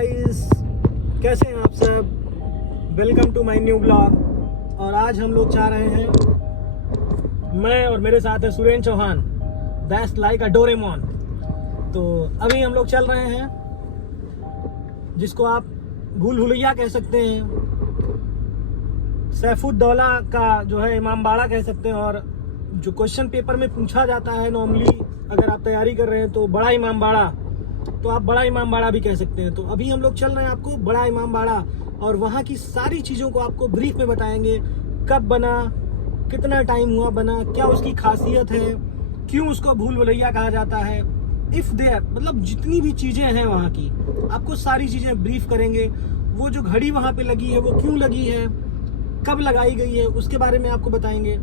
Guys, कैसे हैं आप सब। Welcome to my new blog. और आज हम लोग जा रहे हैं, मैं और मेरे साथ है Surendra Chauhan, that's like a Doraemon. तो अभी हम लोग चल रहे हैं जिसको आप भूल भुलैया कह सकते हैं, सैफुद्दौला का जो है इमामबाड़ा कह सकते हैं, और जो क्वेश्चन पेपर में पूछा जाता है नॉर्मली अगर आप तैयारी कर रहे हैं तो बड़ा इमामबाड़ा, तो आप बड़ा इमामबाड़ा भी कह सकते हैं। तो अभी हम लोग चल रहे हैं आपको बड़ा इमामबाड़ा, और वहाँ की सारी चीज़ों को आपको ब्रीफ में बताएंगे। कब बना, कितना टाइम हुआ बना, क्या उसकी खासियत है, क्यों उसको भूल भुलैया कहा जाता है, इफ़ देयर, मतलब जितनी भी चीज़ें हैं वहाँ की आपको सारी चीज़ें ब्रीफ करेंगे। वो जो घड़ी वहाँ पे लगी है वो क्यों लगी है, कब लगाई गई है, उसके बारे में आपको बताएंगे।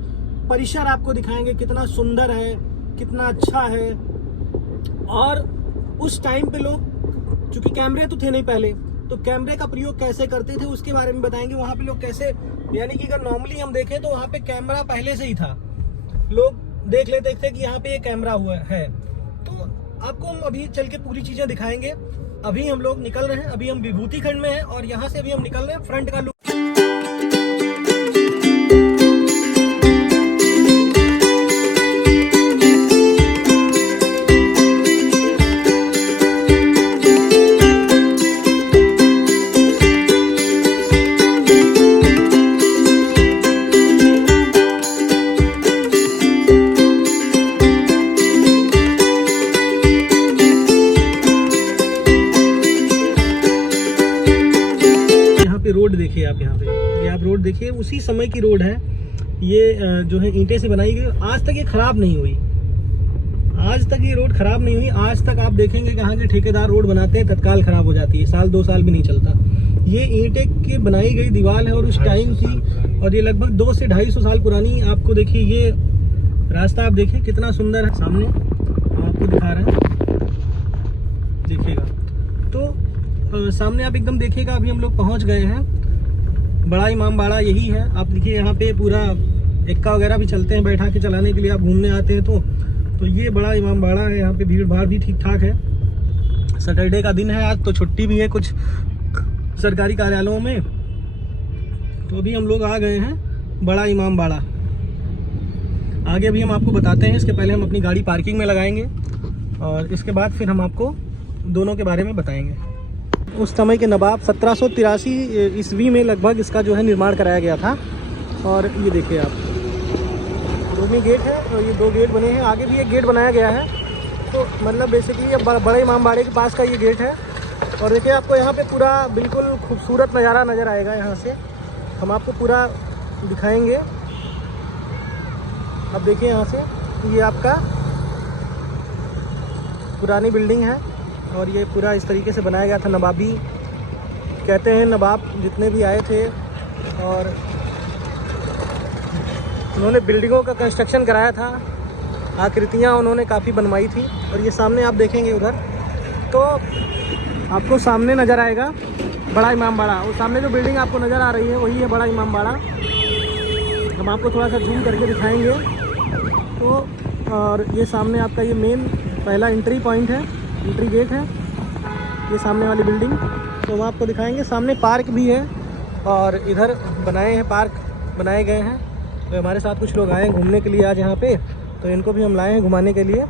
परिसर आपको दिखाएंगे कितना सुंदर है, कितना अच्छा है। और उस टाइम पे लोग, चूंकि कैमरे तो थे नहीं पहले, तो कैमरे का प्रयोग कैसे करते थे उसके बारे में बताएंगे। वहाँ पे लोग कैसे, यानी कि अगर नॉर्मली हम देखें तो वहाँ पे कैमरा पहले से ही था, लोग देख लेते थे कि यहाँ पे ये कैमरा हुआ है। तो आपको हम अभी चल के पूरी चीज़ें दिखाएंगे। अभी हम लोग निकल रहे हैं, अभी हम विभूति खंड में हैं और यहाँ से अभी हम निकल रहे हैं। फ्रंट का लुक रोड देखिए आप, यहाँ पे ये आप रोड देखिए, उसी समय की रोड है ये, जो है ईंटे से बनाई गई। आज तक ये खराब नहीं हुई, आज तक ये रोड खराब नहीं हुई। आज तक आप देखेंगे कि यहाँ के ठेकेदार रोड बनाते हैं, तत्काल खराब हो जाती है, साल 2 साल भी नहीं चलता। ये ईंटे की बनाई गई दीवार है और उस टाइम की, और ये लगभग 200 से 250 साल पुरानी। आपको देखिए ये रास्ता, आप देखिए कितना सुंदर है, सामने आपको दिखा रहे हैं, देखिएगा। तो सामने आप एकदम देखिएगा, अभी हम लोग पहुंच गए हैं। बड़ा इमामबाड़ा यही है। आप देखिए यहाँ पे पूरा एक्का वगैरह भी चलते हैं, बैठा के चलाने के लिए आप घूमने आते हैं तो ये बड़ा इमामबाड़ा है। यहाँ पे भीड़ भाड़ भी ठीक ठाक है। सैटरडे का दिन है आज, तो छुट्टी भी है कुछ सरकारी कार्यालयों में। तो अभी हम लोग आ गए हैं बड़ा इमामबाड़ा। आगे भी हम आपको बताते हैं, इसके पहले हम अपनी गाड़ी पार्किंग में लगाएंगे और इसके बाद फिर हम आपको दोनों के बारे में बताएंगे। उस समय के नवाब 1783 ईस्वी में लगभग इसका जो है निर्माण कराया गया था। और ये देखिए आप, दोनों गेट है, और ये 2 गेट बने हैं, आगे भी एक गेट बनाया गया है। तो मतलब बेसिकली ये बड़े इमामबाड़े के पास का ये गेट है। और देखिए आपको यहाँ पे पूरा बिल्कुल खूबसूरत नज़ारा नज़र आएगा। यहाँ से हम आपको पूरा दिखाएंगे। अब देखिए यहाँ से ये आपका पुरानी बिल्डिंग है, और ये पूरा इस तरीके से बनाया गया था। नवाबी कहते हैं, नवाब जितने भी आए थे और उन्होंने बिल्डिंगों का कंस्ट्रक्शन कराया था, आकृतियाँ उन्होंने काफ़ी बनवाई थी। और ये सामने आप देखेंगे उधर, तो आपको सामने नज़र आएगा बड़ा इमामबाड़ा। वो सामने जो बिल्डिंग आपको नज़र आ रही है वही है बड़ा इमामबाड़ा। हम आपको थोड़ा सा जूम करके दिखाएंगे। तो और ये सामने आपका ये मेन पहला एंट्री पॉइंट है, एंट्री गेट है, ये सामने वाली बिल्डिंग। तो हम आपको दिखाएंगे। सामने पार्क भी है, और इधर बनाए हैं, पार्क बनाए गए हैं। तो हमारे साथ कुछ लोग आए हैं घूमने के लिए आज यहाँ पे, तो इनको भी हम लाए हैं घुमाने के लिए।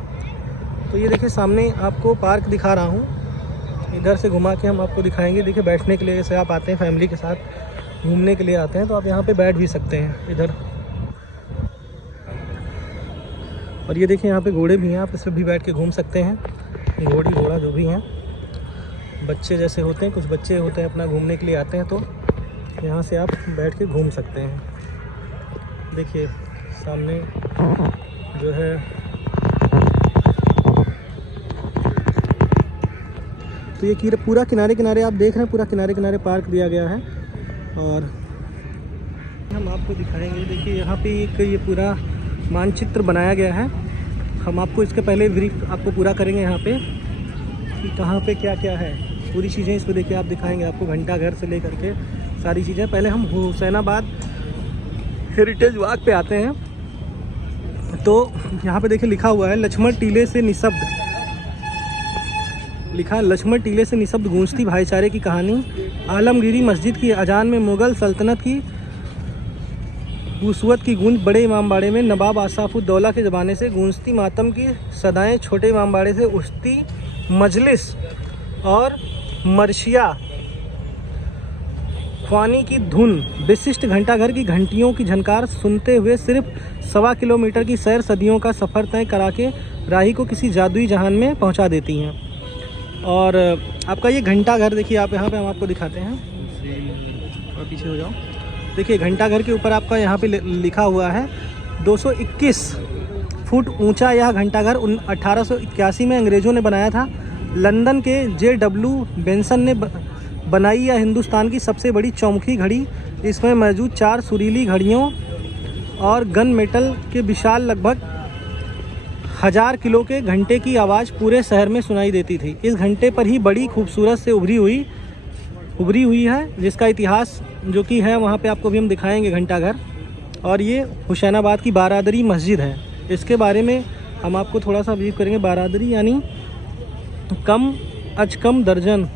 तो ये देखिए सामने आपको पार्क दिखा रहा हूँ, इधर से घुमा के हम आपको दिखाएंगे। देखिए बैठने के लिए, जैसे आप आते हैं फैमिली के साथ घूमने के लिए आते हैं तो आप यहाँ पर बैठ भी सकते हैं इधर। और ये देखिए यहाँ पे घोड़े भी हैं, आप इस पर भी बैठ के घूम सकते हैं। घोड़ी घोड़ा जो भी हैं, बच्चे जैसे होते हैं, कुछ बच्चे होते हैं अपना घूमने के लिए आते हैं, तो यहाँ से आप बैठ के घूम सकते हैं। देखिए सामने जो है, तो ये पूरा किनारे किनारे आप देख रहे हैं, पूरा किनारे किनारे पार्क दिया गया है। और हम आपको दिखाएंगे, देखिए यहाँ पे एक ये पूरा मानचित्र बनाया गया है। हम आपको इसके पहले ब्रीफ आपको पूरा करेंगे यहाँ पे कि कहाँ पे क्या क्या है, पूरी चीज़ें इस पर देखिए आप दिखाएंगे आपको, घंटा घर से लेकर के सारी चीज़ें। पहले हम हुसैनाबाद हेरिटेज वॉक पे आते हैं। तो यहाँ पे देखिए लिखा हुआ है, लक्ष्मण टीले से निशब्द, लिखा है, लक्ष्मण टीले से निशब्द गूंजती भाईचारे की कहानी। आलमगीरी मस्जिद की अजान में मुगल सल्तनत की वसूयत की गूंज। बड़े इमामबाड़े में नवाब आसफउद्दौला के ज़माने से गूंजती मातम की सदाएं। छोटे इमामबाड़े से उठती मजलिस और मरशिया ख्वानी की धुन। विशिष्ट घंटाघर की घंटियों की झनकार सुनते हुए सिर्फ 1.25 किलोमीटर की सैर सदियों का सफ़र तय करा के राही को किसी जादुई जहान में पहुंचा देती हैं। और आपका ये घंटाघर देखिए, आप यहाँ पे हम आपको दिखाते हैं, और पीछे हो जाओ। देखिए घंटाघर के ऊपर आपका यहाँ पे लिखा हुआ है 221 फुट ऊंचा यह घंटाघर 1881 में अंग्रेज़ों ने बनाया था। लंदन के J.W. बेंसन ने बनाई यह हिंदुस्तान की सबसे बड़ी चौमुखी घड़ी। इसमें मौजूद 4 सुरीली घड़ियों और गन मेटल के विशाल लगभग 1000 किलो के घंटे की आवाज़ पूरे शहर में सुनाई देती थी। इस घंटे पर ही बड़ी खूबसूरत से उभरी हुई है, जिसका इतिहास जो कि है वहाँ पे आपको भी हम दिखाएंगे घंटाघर। और ये हुसैनाबाद की बारादरी मस्जिद है। इसके बारे में हम आपको थोड़ा सा ब्रीफ करेंगे। बारादरी यानी कम दर्जन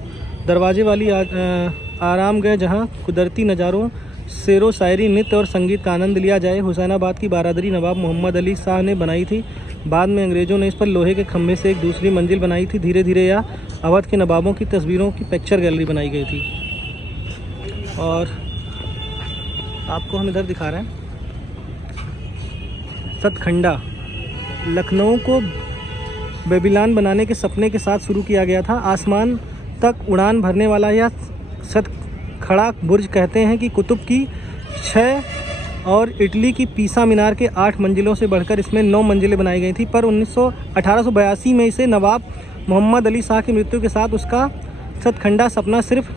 दरवाजे वाली आरामगह, जहाँ कुदरती नज़ारों, शेरो शायरी, नृत्य और संगीत का आनंद लिया जाए। हुसैनाबाद की बारादरी नवाब मोहम्मद अली शाह ने बनाई थी। बाद में अंग्रेज़ों ने इस पर लोहे के खंभे से एक दूसरी मंजिल बनाई थी। धीरे धीरे यह अवध के नवाबों की तस्वीरों की पिक्चर गैलरी बनाई गई थी। और आपको हम इधर दिखा रहे हैं सतखंडा। लखनऊ को बेबीलोन बनाने के सपने के साथ शुरू किया गया था। आसमान तक उड़ान भरने वाला यह सतखड़ा बुर्ज कहते हैं कि कुतुब की 6 और इटली की पीसा मीनार के 8 मंजिलों से बढ़कर इसमें 9 मंजिलें बनाई गई थी। पर 1882 में इसे नवाब मोहम्मद अली शाह की मृत्यु के साथ उसका सतखंडा सपना सिर्फ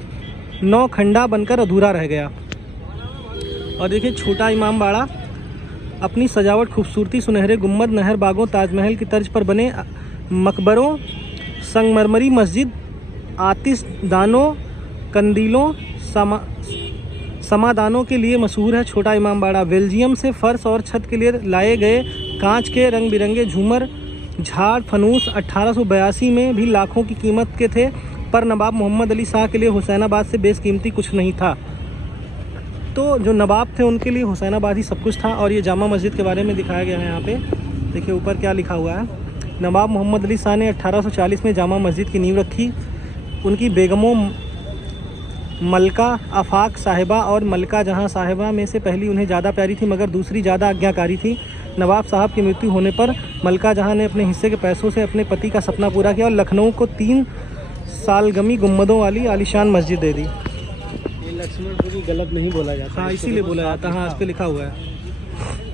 9 खंडा बनकर अधूरा रह गया। और देखिए छोटा इमामबाड़ा अपनी सजावट, खूबसूरती, सुनहरे गुम्बद, नहर बागों, ताजमहल की तर्ज पर बने मकबरों, संगमरमरी मस्जिद, आतिशदानों, कंदीलों, समादानों के लिए मशहूर है। छोटा इमामबाड़ा बेल्जियम से फर्श और छत के लिए लाए गए कांच के रंग बिरंगे झूमर, झाड़, फनूस 1882 में भी लाखों की कीमत के थे। पर नवाब मोहम्मद अली शाह के लिए हुसैनाबाद से बेशकीमती कुछ नहीं था। तो जो नवाब थे उनके लिए हुसैनाबाद ही सब कुछ था। और ये जामा मस्जिद के बारे में दिखाया गया है यहाँ पे। देखिए ऊपर क्या लिखा हुआ है। नवाब मोहम्मद अली शाह ने 1840 में जामा मस्जिद की नींव रखी। उनकी बेगमों मलका आफाक साहिबा और मलका जहां साहिबा में से पहली उन्हें ज़्यादा प्यारी थी, मगर दूसरी ज़्यादा आज्ञाकारी थी। नवाब साहब की मृत्यु होने पर मलका जहां ने अपने हिस्से के पैसों से अपने पति का सपना पूरा किया और लखनऊ को 3 सालगमी गुम्बदों वाली आलीशान मस्जिद दे दी। ये लक्ष्मणपुरी गलत नहीं बोला जाता। हाँ इसीलिए बोला जाता है। हाँ इस पर लिखा हुआ है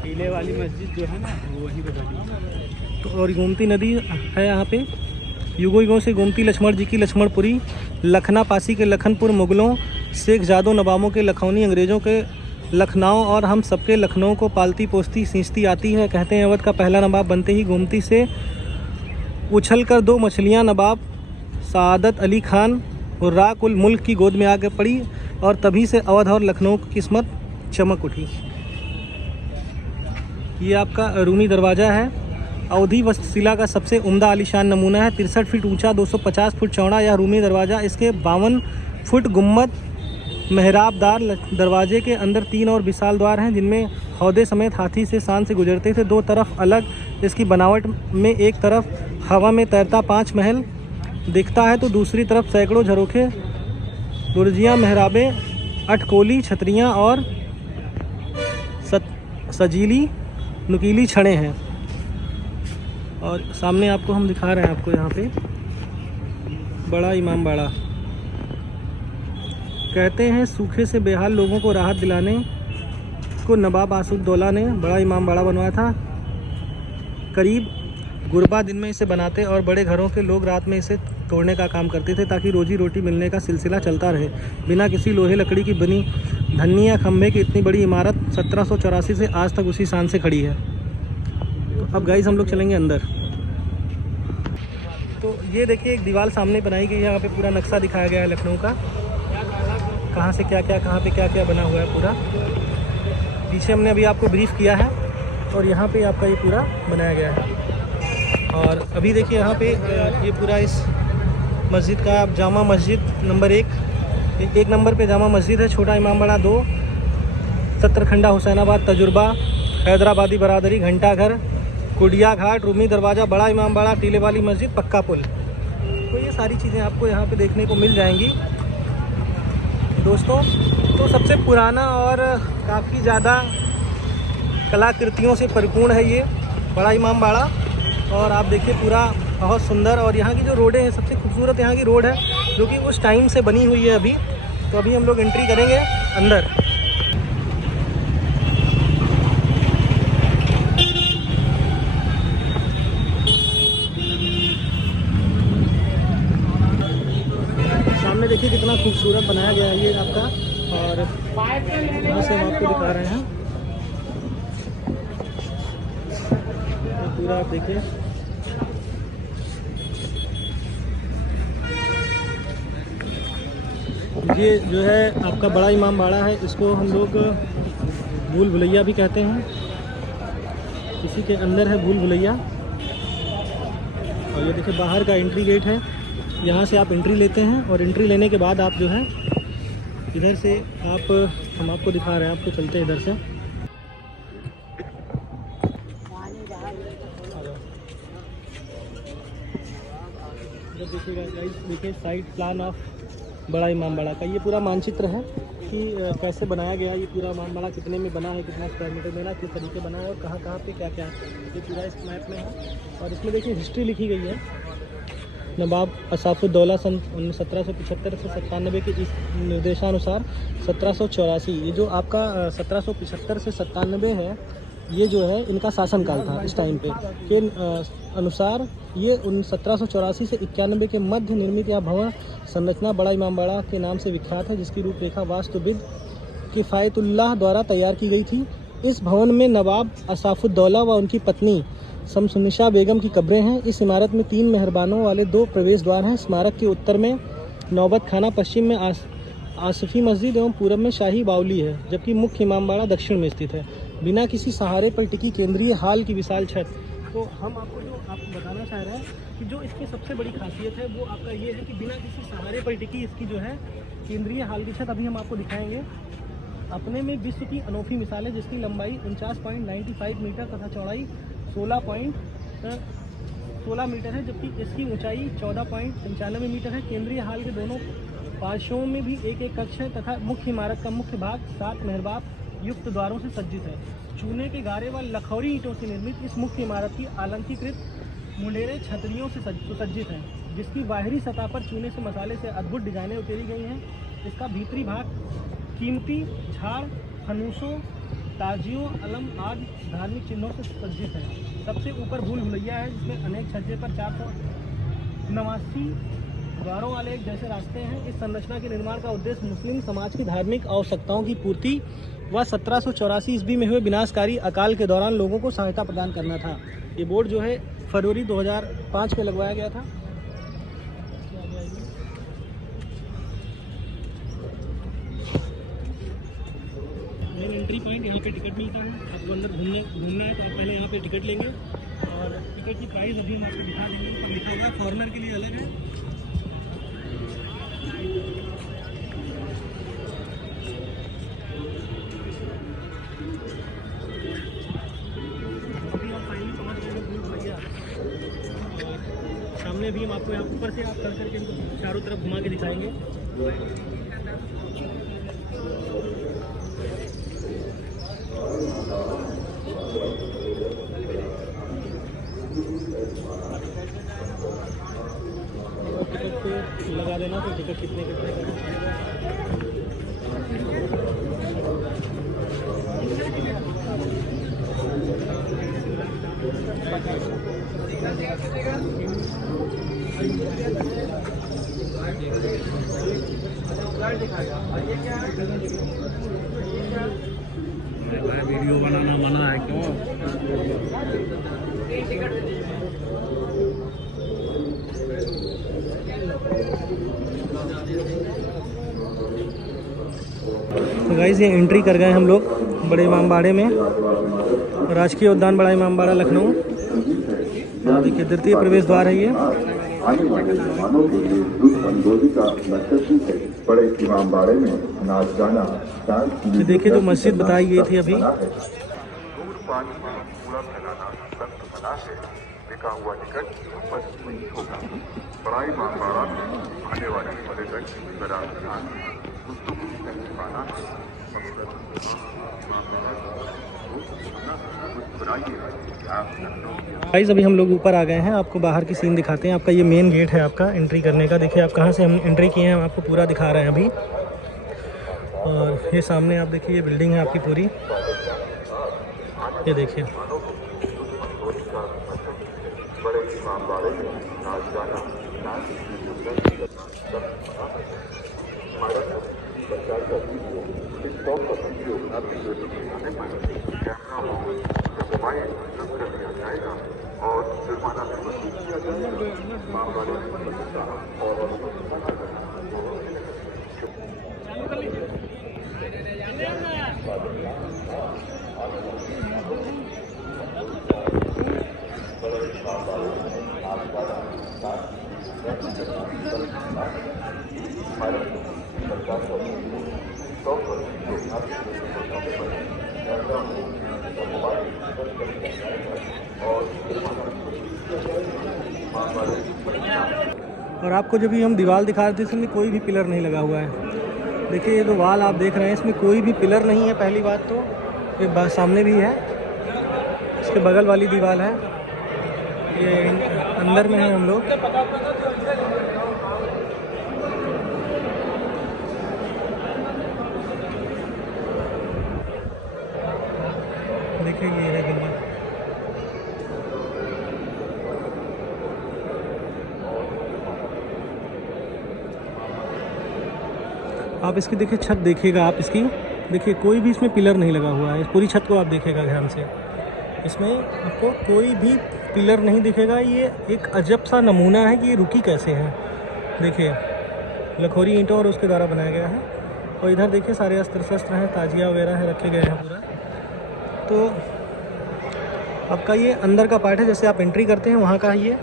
टीले वाली मस्जिद जो है ना वो वही बता दी। तो और गोमती नदी है यहाँ पे। युगों युगों से गोमती लक्ष्मण जी की लक्ष्मणपुरी, लखना पासी के लखनपुर, मुगलों, शेख जादो नवाबों के लखनऊ, अंग्रेज़ों के लखनऊ और हम सबके लखनऊ को पालती पोसती सींचती आती है। कहते हैं अवध का पहला नवाब बनते ही गोमती से उछल कर 2 मछलियाँ नवाब सादत अली खान हुर्राक उल मुल्क की गोद में आकर पड़ी और तभी से अवध और लखनऊ की किस्मत चमक उठी। ये आपका रूमी दरवाज़ा है। अवधी वस्तुशिला का सबसे उम्दा आलीशान नमूना है। 63 फीट ऊंचा, 250 फुट चौड़ा यह रूमी दरवाज़ा। इसके 52 फुट गुम्बद मेहराबदार दरवाजे के अंदर 3 और विशाल द्वार हैं, जिनमें हौदे समेत हाथी से शान से गुजरते थे। 2 तरफ अलग इसकी बनावट में एक तरफ हवा में तैरता 5 महल दिखता है तो दूसरी तरफ सैकड़ों झरोखे, बुर्जियाँ, मेहराबें, अटकोली, छतरियाँ और सजीली नुकीली छड़ें हैं। और सामने आपको हम दिखा रहे हैं आपको यहाँ पे बड़ा इमामबाड़ा। कहते हैं सूखे से बेहाल लोगों को राहत दिलाने को नवाब आसफउद्दौला ने बड़ा इमामबाड़ा बनवाया था। करीब गुरबा दिन में इसे बनाते और बड़े घरों के लोग रात में इसे तोड़ने का काम करते थे ताकि रोजी रोटी मिलने का सिलसिला चलता रहे। बिना किसी लोहे लकड़ी की बनी धन्नी या खंभे की इतनी बड़ी इमारत 1784 से आज तक उसी शान से खड़ी है। तो अब गाइस हम लोग चलेंगे अंदर। तो ये देखिए एक दीवार सामने बनाई गई है। यहाँ पे पूरा नक्शा दिखाया गया है लखनऊ का, कहाँ से क्या क्या, कहाँ पे क्या क्या बना हुआ है पूरा। पीछे हमने अभी आपको ब्रीफ किया है और यहाँ पे आपका ये पूरा बनाया गया है। और अभी देखिए यहाँ पे ये पूरा इस मस्जिद का जामा मस्जिद नंबर 1 नंबर पे जामा मस्जिद है। छोटा इमामबाड़ा 2, सत्तरखंडा हुसैनाबाद तजुर्बा, हैदराबादी बरादरी, घंटाघर, कुडिया घाट, रूमी दरवाज़ा, बड़ा इमामबाड़ा, टीले वाली मस्जिद, पक्का पुल। तो ये सारी चीज़ें आपको यहाँ पे देखने को मिल जाएंगी दोस्तों। तो सबसे पुराना और काफ़ी ज़्यादा कलाकृतियों से परिपूर्ण है ये बड़ा इमामबाड़ा। और आप देखिए पूरा बहुत सुंदर, और यहाँ की जो रोडें हैं, सबसे खूबसूरत यहाँ की रोड है जो कि उस टाइम से बनी हुई है अभी। तो अभी हम लोग एंट्री करेंगे अंदर। सामने देखिए कितना खूबसूरत बनाया गया है ये आपका, और यहाँ से हम आपको दिखा रहे हैं तो पूरा आप देखिए। ये जो है आपका बड़ा इमामबाड़ा है, इसको हम लोग भूल भुलैया भी कहते हैं। इसी के अंदर है भूल भुलैया। और ये देखिए बाहर का एंट्री गेट है, यहाँ से आप एंट्री लेते हैं और एंट्री लेने के बाद आप जो है इधर से हम आपको दिखा रहे हैं, आपको चलते हैं इधर से। देखिएगा गाइस, देखिए साइड प्लान ऑफ बड़ा इमामबाड़ा का ये पूरा मानचित्र है कि कैसे बनाया गया ये पूरा इमामबाड़ा, कितने में बना है, कितना स्क्वायर मीटर बना, किस तरीके बना है और कहाँ कहाँ पे क्या क्या है, ये पूरा इस मैप में है। और इसमें देखिए हिस्ट्री लिखी गई है। नवाब असाफुद्दौला सन 1775 से 97 के इस निर्देशानुसार 1784, ये जो आपका 1775 से 97 है, ये जो है इनका शासनकाल था इस टाइम पे के अनुसार। ये 1784 से 91 के मध्य निर्मित यह भवन संरचना बड़ा इमामबाड़ा के नाम से विख्यात है, जिसकी रूपरेखा वास्तुविद किफ़ायतुल्लाह द्वारा तैयार की गई थी। इस भवन में नवाब असाफुद्दौला व उनकी पत्नी शमसुन्निसा बेगम की कब्रें हैं। इस इमारत में 3 मेहरबानों वाले 2 प्रवेश द्वार हैं। स्मारक के उत्तर में नौबत खाना, पश्चिम में आसफ़ी मस्जिद एवं पूरब में शाही बावली है, जबकि मुख्य इमामबाड़ा दक्षिण में स्थित है। बिना किसी सहारे पर टिकी केंद्रीय हाल की विशाल छत। तो हम आपको बताना चाह रहे हैं कि जो इसकी सबसे बड़ी खासियत है वो आपका ये है कि बिना किसी सहारे पर टिकी इसकी जो है केंद्रीय हाल की छत अभी हम आपको दिखाएंगे। अपने में विश्व की अनोखी मिसाल है, जिसकी लंबाई 49.95 मीटर तथा चौड़ाई 16 मीटर है, जबकि इसकी ऊंचाई 14.95 मीटर है। केंद्रीय हाल के दोनों पार्श्वों में भी एक एक कक्ष है तथा मुख्य इमारत का मुख्य भाग 7 मेहराब युक्त द्वारों से सज्जित है। चूने के गारे व लखौरी ईंटों से निर्मित इस मुख्य इमारत की अलंकृत मुंडेरे छतरियों से सुसज्जित है, जिसकी बाहरी सतह पर चूने से मसाले से अद्भुत डिजाइनें उकेरी गई हैं। इसका भीतरी भाग कीमती झाड़, फनूसों, ताजियों, अलम आदि धार्मिक चिन्हों से सुसज्जित है। सबसे ऊपर भूल भुलैया है, जिसमें अनेक छज्जे पर 489 द्वारों वाले एक जैसे रास्ते हैं। इस संरचना के निर्माण का उद्देश्य मुस्लिम समाज की धार्मिक आवश्यकताओं की पूर्ति व 1784 ईस्वी में हुए विनाशकारी अकाल के दौरान लोगों को सहायता प्रदान करना था। ये बोर्ड जो है फरवरी 2005 में लगवाया गया था। मेन एंट्री पॉइंट, यहाँ पे टिकट मिलता है। आपको अंदर घूमना है तो आप पहले यहाँ पे टिकट लेंगे, और टिकट की प्राइस अभी हम आपको दिखा देंगे। तो लिखा हुआ है फॉरेनर के लिए अलग है। अभी आप फाइनली पहुँच गए हैं भूल भुलैया, और सामने भी हम आपको यहाँ ऊपर से आप कर करके इनको चारों तरफ घुमा के दिखाएंगे। टिकट पे लगा देना तो टिकट कितने का। वीडियो बनाना मना है क्यों? तो गाइस ये एंट्री कर गए हम लोग बड़े इमामबाड़े में, राजकीय उद्यान बड़ा इमामबाड़ा लखनऊ। देखिए द्वितीय प्रवेश द्वार है ये। आने वाले मेहमानों के लिए लुत्फअंदोज़ी का नक्काशी है। बड़े इमामबाड़े में नाच गाना डांस देखिए जो मस्जिद बताई गई थी अभी, दूर पानी में कूड़ा फैलाना सख्त मना है। लिखा हुआ टिकट बस नहीं होगा। बड़ा इमामबाड़ा में आने वाले पर्यटक बराबर गुफ्तगू पाना गाइस अभी हम लोग ऊपर आ गए हैं। आपको बाहर की सीन दिखाते हैं। आपका ये मेन गेट है आपका एंट्री करने का। देखिए आप कहाँ से हम एंट्री किए हैं, हम आपको पूरा दिखा रहे हैं अभी। और ये सामने आप देखिए ये बिल्डिंग है आपकी पूरी, ये देखिए। और जुर्माना किया जाएगा। और आपको जब भी हम दीवार दिखा रहे थे इसमें कोई भी पिलर नहीं लगा हुआ है। देखिए ये जो वाल आप देख रहे हैं इसमें कोई भी पिलर नहीं है। पहली बात तो ये सामने भी है, इसके बगल वाली दीवार है, ये अंदर में है हम लोग। देखिए ये है गुंबद। आप इसकी देखिए छत देखिएगा, आप इसकी देखिए कोई भी इसमें पिलर नहीं लगा हुआ है। पूरी छत को आप देखिएगा ध्यान से, इसमें आपको कोई भी पिलर नहीं दिखेगा। ये एक अजब सा नमूना है कि ये रुकी कैसे है। देखिए लखोरी ईंटों और उसके द्वारा बनाया गया है। और इधर देखिए सारे अस्त्र शस्त्र हैं, ताजिया वगैरह है रखे गए हैं पूरा। तो आपका ये अंदर का पार्ट है, जैसे आप एंट्री करते हैं वहाँ का ये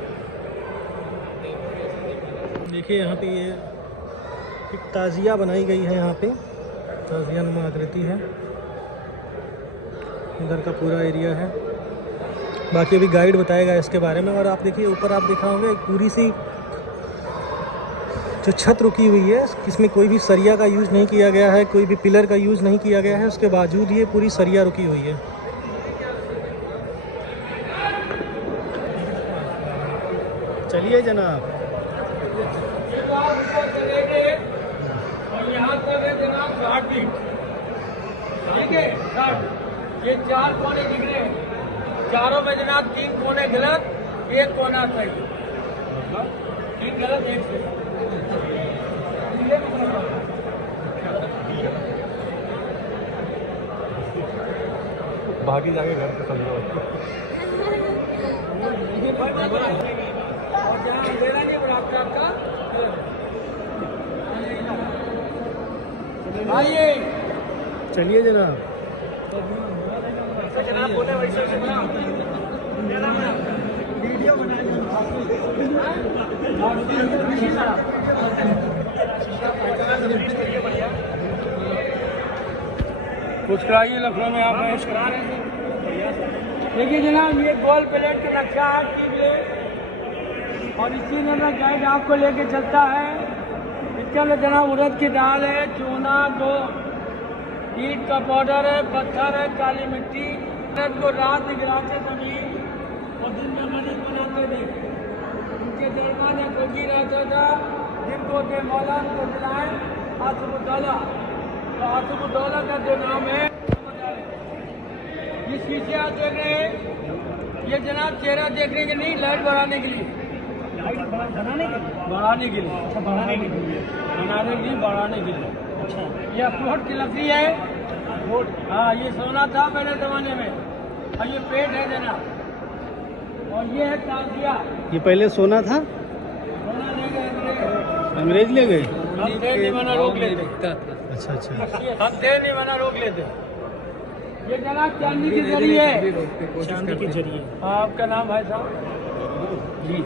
देखिए। यहाँ पे ये एक ताजिया बनाई गई है, यहाँ पे ताजिया नुमा आकृति है। इधर का पूरा एरिया है। बाकी अभी गाइड बताएगा इसके बारे में। और आप देखिए ऊपर आप देखा होंगे पूरी सी जो छत रुकी हुई है, इसमें कोई भी सरिया का यूज़ नहीं किया गया है, कोई भी पिलर का यूज़ नहीं किया गया है। उसके बावजूद ये पूरी सरिया रुकी हुई है। चलिए जनाब। और यहाँ तक है जनाब 60 फीट, ठीक है 60। ये 4 कोने दिख रहे हैं, चारों में जनाब 3 कोने गलत, 1 कोना सही। 3 गलत 1 सही। बाकी जाके घर पे समझो। और जहाँ अंधेरा नहीं बराबर आपका आइए। चलिए जनाब। जनाब बोले वैसे वीडियो कुछ कराइए लखनऊ में आप कुछ करा रहे हैं। देखिए जनाब ये गोल प्लेट के नक्शा कीजिए और इसी में गाइड आपको लेके चलता है। इसके जनाब उड़द की दाल है, चूना, 2 ईंट का पाउडर है, पत्थर है, काली मिट्टी। उड़द को रात गिराते कभी और दिन में मरीज बनाते थे। उनके दरबार में कोई रहता था, दिन को दे मौला को दिलाए आसुबुद्दौला। तो आसुबुद्दौला का जो नाम है ये शीशे आप देख रहे हैं, ये जनाब चेहरा देखने के नहीं, लाइट बढ़ाने के लिए, बढ़ाने के लिए, अच्छा बढ़ाने के लिए, बनाने के लिए, बढ़ाने के लिए। अच्छा ये अखरोट की लकड़ी है। हाँ ये सोना था पहले जमाने में और ये पेट है जनाब। और ये है ताजिया। ये पहले सोना था, सोना ले गए अंग्रेज ले गए। हम देर नहीं बना रोक लेते। अच्छा अच्छा। हम देर नहीं बना रोक लेते। ये जनाब चांदी की जरी है, चांदी की जरिए। आपका नाम भाई साहब जी।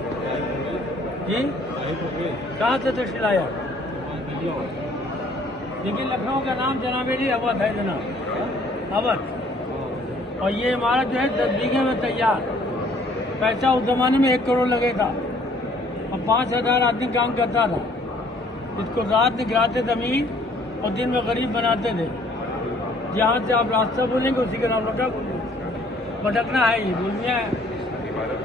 जी कहाँ से तशरीफ लाया? देखिए लखनऊ का नाम जनाबेली अवध है जनाब, अवध। और ये इमारत जो है 10 बीघे में तैयार। पैसा उस जमाने में 1 करोड़ लगे था और 5,000 आदमी काम करता था। इसको रात में गिराते जमीन और दिन में गरीब बनाते थे। जहाँ से आप रास्ता बोलेंगे उसी का नाम लौटा बोलेंगे। भटकना है, ये बोलनिया है।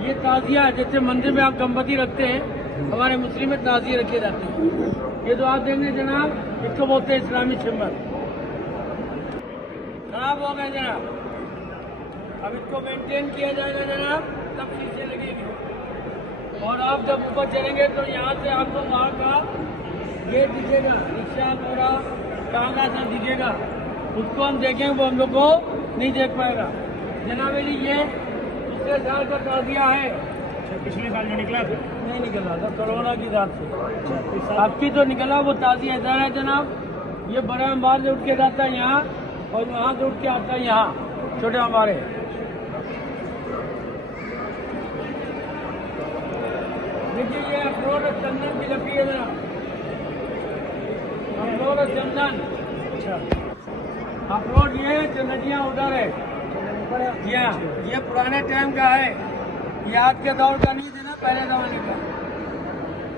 ये ताजिया है, जैसे मंदिर में आप गणपति रखते हैं, हमारे मुस्लिम में ताजिए रखे जाते हैं। ये तो आप देखेंगे जनाब, इसको बोलते हैं इस्लामी चैम्बर। खराब हो गए जनाब, अब इसको मेंटेन किया जाएगा जनाब, तब शीशे लगेगी। और आप जब ऊपर चलेंगे तो यहाँ से आपको वहाँ का गेट दिखेगा, रिक्शा पूरा कांगा सब दिखेगा। उसको हम देखेंगे, वो हम लोग को नहीं देख पाएगा। जनाबेली ये पिछले साल का ताजिया है। पिछले साल जो निकला था नहीं निकला था, कोरोना की रात से। आपकी तो निकला, वो ताज़ी इधर है जनाब। ये बड़ा अंबार से उठ के जाता है यहाँ, और वहाँ से उठ के आता है यहाँ छोटे अंबारे। देखिए ये अखरोट और चंदन की लकड़ी है जनाब, अखरोट और चंदन। अखरोट ये चंदनिया उधर है, ये पुराने टाइम का है, ये आज के दौर का नहीं देना, पहले जमाने का।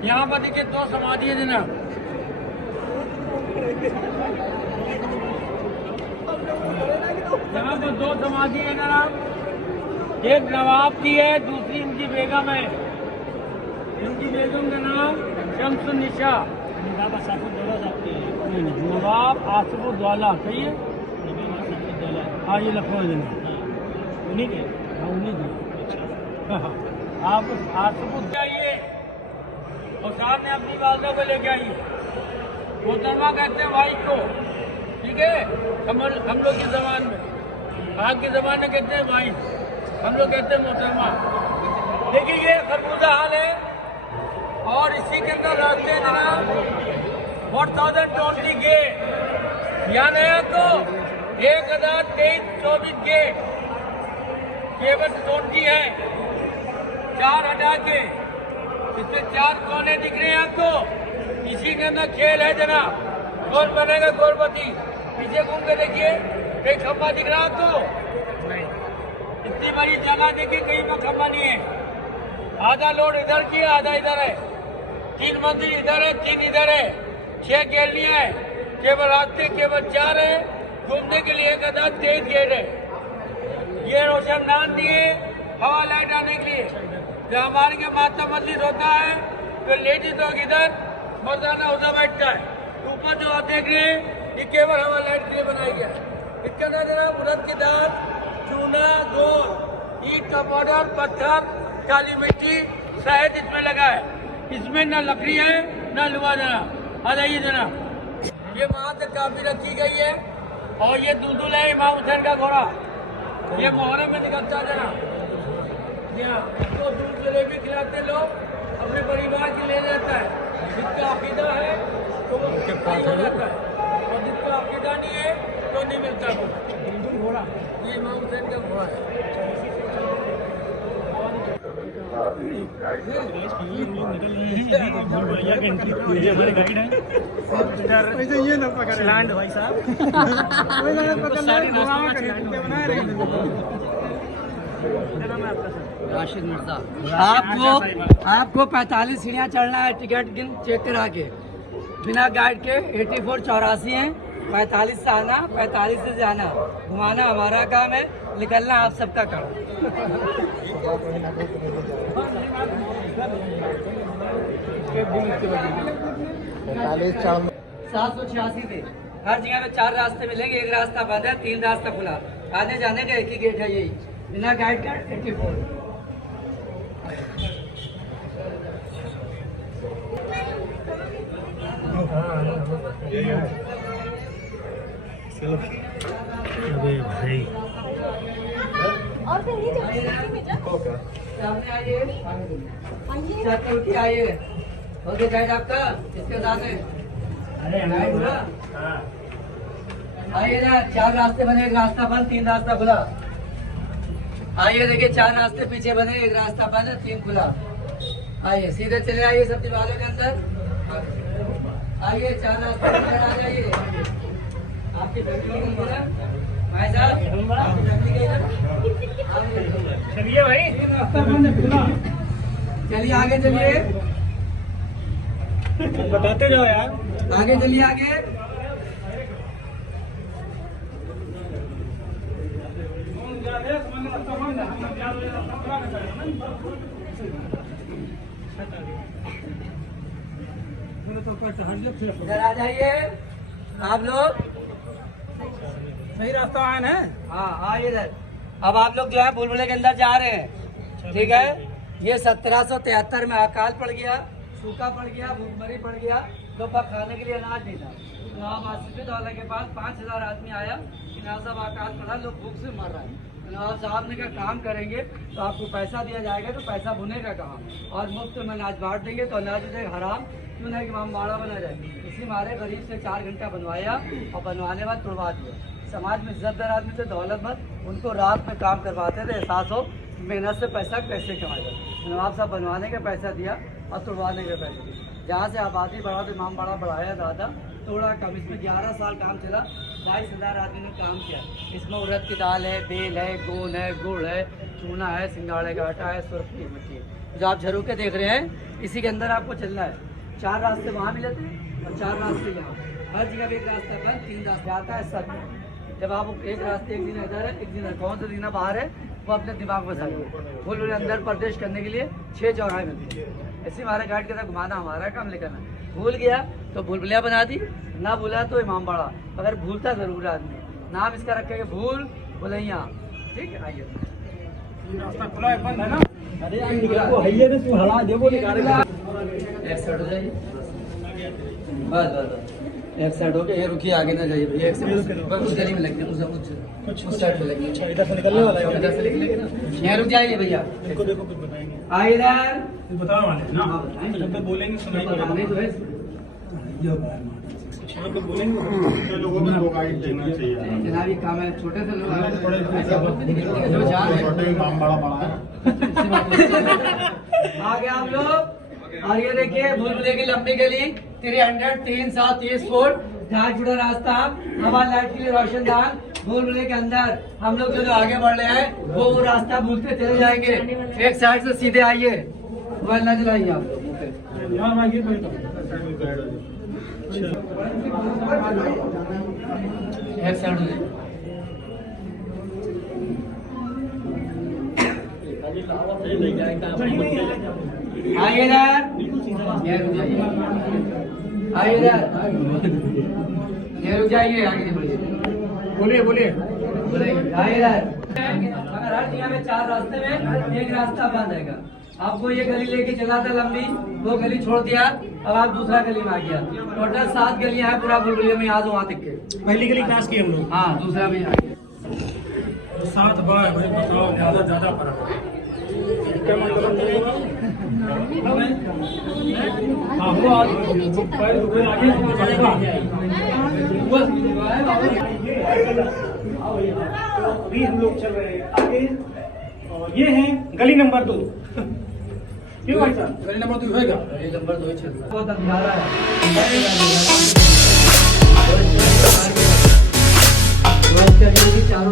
यहाँ पर देखिए 2 समाधि है जनाब। यहाँ पर 2 समाधि है जनाब, एक नवाब की है, दूसरी इनकी बेगम है। इनकी बेगम का नाम शम्सुन्निसा। नवाब आसिफुद्दौला साहब की है। नवाब आसिफुद्दौला सही है। हाँ ये लखनऊ जनाब, उन्हीं के। हाँ उन्हीं के। आप आसिफुद्दौला चाहिए और साथ में अपनी वालदा को लेके आइए। मोहतरमा कहते हैं भाई को, ठीक है, हम लोग की जबान में, आज की जबान में कहते हैं भाई, हम लोग कहते हैं मोहतरमा। देखिए ये खरबूजा हाल है, और इसी के अंदर रास्ते हैं जनाब 4020 गेट। याद है तो 1023-24 गेट, केवल 20 है, 4 हटा के इसमें 4 कोने दिख रहे हैं आपको। इसी के अंदर खेल है जनाब, कौन बनेगा करोड़पति। पीछे घूम के देखिए, एक खंबा दिख रहा आपको? इतनी बड़ी जगह देखिए, कहीं पर खंबा नहीं है। आधा लोड इधर की है, आधा इधर है। 3 मंदिर इधर है, 3 इधर है, 6 गैलियां है। केवल रास्ते केवल 4 है, घूमने के लिए 23 गेट है। ये रोशनदान दिए हवा लाइट आने के लिए। जब हमारे के माता मस्जिद होता है तो लेडीज लोग इधर, मर्दाना उधर बैठता है। ऊपर जो आप देख रहे हैं ये केवल हवा लाइट के लिए बनाई गया। इसका नाम जनाब उड़द की दाल, चूना, गोल, ईट का पाउडर, पत्थर, काली मिट्टी, शहद इसमें लगा है। इसमें न लकड़ी है न लुहा जनाब। आ जाइए जनाब, ये वहाँ से काफी रखी गई है। और ये दूल्हा है इमाम हुसैन का घोड़ा, ये मुहर्रम में निकलता है जनाब। इसको दूध जलेबी खिलाते लोग, अपने परिवार के ले जाता है। जिसका अकीदा है तो वो सही हो जाता है, और जिसका अकीदा नहीं है तो नहीं मिलता वो घोड़ा। ये इमाम हुसैन का घोड़ा है। ये ना पकड़ लैंड भाई साहब। राशिद मिर्जा। आपको 45 सीढ़ियाँ चढ़ना है, टिकट गिन चेक करा के, बिना गाइड के। 8484 है, 45 से आना, 45 से जाना। घुमाना हमारा काम है, निकलना आप सबका काम। 786 थे। हर जगह में 4 रास्ते मिलेंगे, एक रास्ता बंद है, 3 रास्ता खुला। आने जाने का एक ही गेट है, यही बिना गाइड का 84। अबे भाई और कहीं सामने आइए, आइए। हो गया गाइड आपका, इसके साथ में गाइड हुआ। आइए ना, 4 रास्ते बने, एक रास्ता बंद, 3 रास्ता खुला। आइए देखिए, 4 रास्ते पीछे बने, एक रास्ता बंद, 3 खुला। आइए सीधे चले आइए सब दीवारों के अंदर। आइए 4 रास्ते अंदर आ जाइए। आपकी फैमिली गई ना भाई साहब, आपकी फैमिली गई ना। चलिए भाई, चलिए आगे चलिए, बताते जाओ यार। आगे चलिए आगे। इधर आ जाइए आप लोग। सही रास्ता आए ना। हाँ आइए इधर। अब आप लोग जो है बुलबुले के अंदर जा रहे हैं, ठीक है। ये 1773 में अकाल पड़ गया, सूखा पड़ गया, भूखमरी पड़ गया, लोग का खाने के लिए अनाज नहीं था। नवाब आसिफ दौला के पास 5000 आदमी आया कि नवाब साहब अकाल पड़ा, लोग भूख से मर रहे हैं। नवाब साहब ने कहा काम करेंगे तो आपको पैसा दिया जाएगा, तो पैसा बुनेगा कहाँ, और मुफ्त में अनाज बांट देंगे, तो अनाज देगा हराम क्यों नहीं कि इमामबाड़ा बना जाए। इसी मारे गरीब से 4 घंटा बनवाया और बनवाने बाद तोड़वा दिया। समाज में इज्जतदार आदमी थे, दौलतमंद, उनको रात में काम करवाते थे, एहसास हो मेहनत से पैसा कैसे कमाएगा। नवाब साहब बनवाने का पैसा दिया और तोड़वाने का पैसा दिया। जहाँ से आबादी बढ़ा तो इमामबाड़ा बढ़ाया ज़्यादा, थोड़ा कम। इसमें 11 साल काम चला, 22,000 आदमी ने काम किया। इसमें उड़द की दाल है, बेल है, गोंद है, गुड़ है, चूना है, सिंगाड़े का आटा है, सुरख की मिट्टी है। जो आप झरोके देख रहे हैं इसी के अंदर आपको चलना है। 4 रास्ते वहाँ मिले थे और 4 रास्ते यहाँ। हर जगह एक रास्ता बंद, 3 रास्ते आता है सब। जब आप एक रास्ते एक दिन इधर है, एक दिन कौन सा दिन बाहर है, वो अपने दिमाग में साइए। बुलबुल अंदर प्रदेश करने के लिए 6 चौराहे मिलते हैं। ऐसे हमारे गाइड के साथ घुमाना हमारा काम, लेकर भूल गया तो भूलभुलिया बना दी, ना भूला तो इमामबाड़ा। अगर भूलता जरूर आदमी, नाम इसका रखेगा भूल भुलैया। ठीक है, आइए। रास्ता खुला है, बंद है ना। अरे एक साइड हो जाइए, बस बस बस एक साइड हो गया। ये रुकिए, आगे ना जाइए भैया, एक साइड बस उस गली में लग गया, उस साइड में लग गया। इधर से निकलने वाला है, इधर से निकलेंगे ना, यहाँ रुक जाइए भैया। इनको देखो कुछ बताएंगे, आइए इधर। बताओ वाले ना। हाँ, बताएंगे। जब तक बोलेंगे सुनाई बताने जो है आप लोग बोलेंगे लोगों में लोग गाइड देना चाहिए। जनाब ये काम है, छोटे से लोग इमामबाड़ा बड़ा है। आगे आप लोग। और ये देखिए भूलभुलैया की लंबी गली 300 330 फुट, जहाँ जुड़ा रास्ता, हवा लाइट के लिए रोशनदान। भूलभुलैया के अंदर हम लोग जो आगे बढ़ रहे हैं वो रास्ता भूलते चले जाएंगे। एक साइड से सीधे आइए, मोबाइल न चलाइए आप लोग। एक साइड हो जाइए। आइए इधर, ये रुक जाइए। आइए इधर, ये रुक जाइए, आगे नहीं बढ़िए। बोलिए बोलिए। आइए इधर। अगर हर जगह में 4 रास्ते में एक रास्ता बंद है। आपको ये गली लेके चला था लंबी, वो गली छोड़ दिया, अब आप दूसरा गली में आ गया। टोटल 7 गलियां हैं पूरा बुलबुलिया में, यहाँ से वहाँ तक के। पहली गली क्रॉस की हम लोग। हाँ, दूसरा भी आ गया। 7 बड़ा है भाई, बताओ ज्यादा फर्क है। क्या मतलब हाँ वो आगे अभी हम लोग चल रहे हैं आगे, और ये है गली नंबर 2। क्यों भाई साहब, गली नंबर 2 होगा? गली नंबर 2 चल रहा है, बहुत अंधारा है। चारों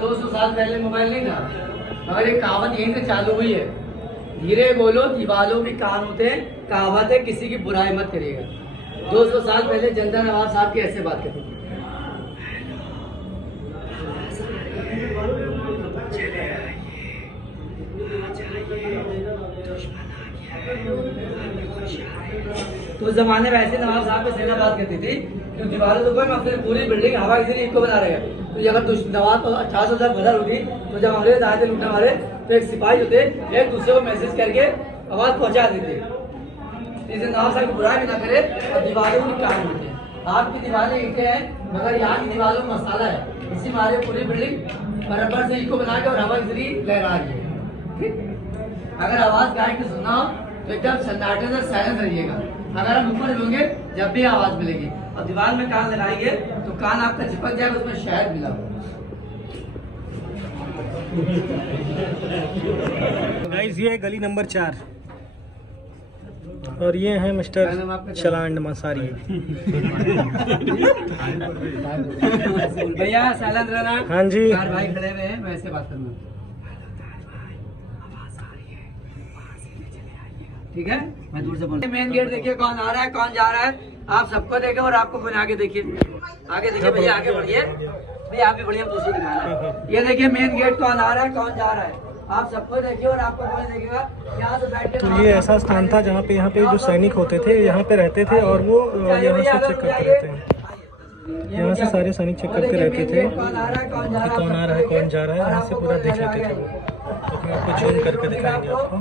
200 साल पहले मोबाइल नहीं था, मगर एक कहावत यहीं से चालू हुई है, धीरे बोलो दीवालों के कान होते हैं, कहावत है किसी की बुराई मत करिएगा। 200 साल पहले जनता नवाब साहब की ऐसे बात करते थे। तो उस जमाने में ऐसे नवाब साहब की सेना बात करती थी कि दीवारों के ऊपर अपनी पूरी बिल्डिंग हवा के जरिए को बना रहे हैं। तो अगर नवाब तो 400 बदल होती तो जब अंग्रेज आए थे लूटने वाले तो एक सिपाही होते एक दूसरे को मैसेज करके आवाज पहुंचा देते, इसे नवाब साहब की बुराई भी ना करे और दीवारों की काम होते हैं। आपकी दीवारें ईंटें हैं मगर यहाँ की दीवारों में मसाला है, इसी मारे पूरी बिल्डिंग बराबर से इको बना के और हवा के जरिए लहरा रही है। ठीक, अगर आवाज गाइड की सुनना हो तो एकदम सन्नाटे से साइलेंस रहिएगा। अगर हम ऊपर होंगे जब भी आवाज मिलेगी और दीवार में कान लगाएंगे तो कान आपका चिपक जाएगा, उसमें शहद मिला हो। गाइस ये है गली नंबर 4 और ये है मिस्टर चलांड मसारी। भैया साइलेंट रहना। हाँ जी। 4 भाई खड़े हुए हैं, वैसे बात करना, ठीक है? मैं दूर से बोल। मेन गेट देखिए कौन आ रहा है कौन जा रहा है, आप सबको देखें और आपको खुद आगे देखिए, आगे देखिए भैया, आगे बढ़िए भैया, आप भी बढ़िए, हम दूसरी दिखाना। ये देखिए मेन गेट कौन आ रहा है कौन जा रहा है, आप सबको देखिए और आपको कोई देखेगा। यहाँ से बैठ के तो ये ऐसा स्थान था जहाँ पे जो सैनिक होते थे यहाँ पे रहते थे और वो यहाँ से चेक करते रहते हैं। यहाँ से सारे सैनिक चेक करते रहते थे कि कौन आ रहा है कौन जा रहा है, यहाँ से पूरा देख लेते थे। तो हम आपको जूम करके दिखाएंगे आपको।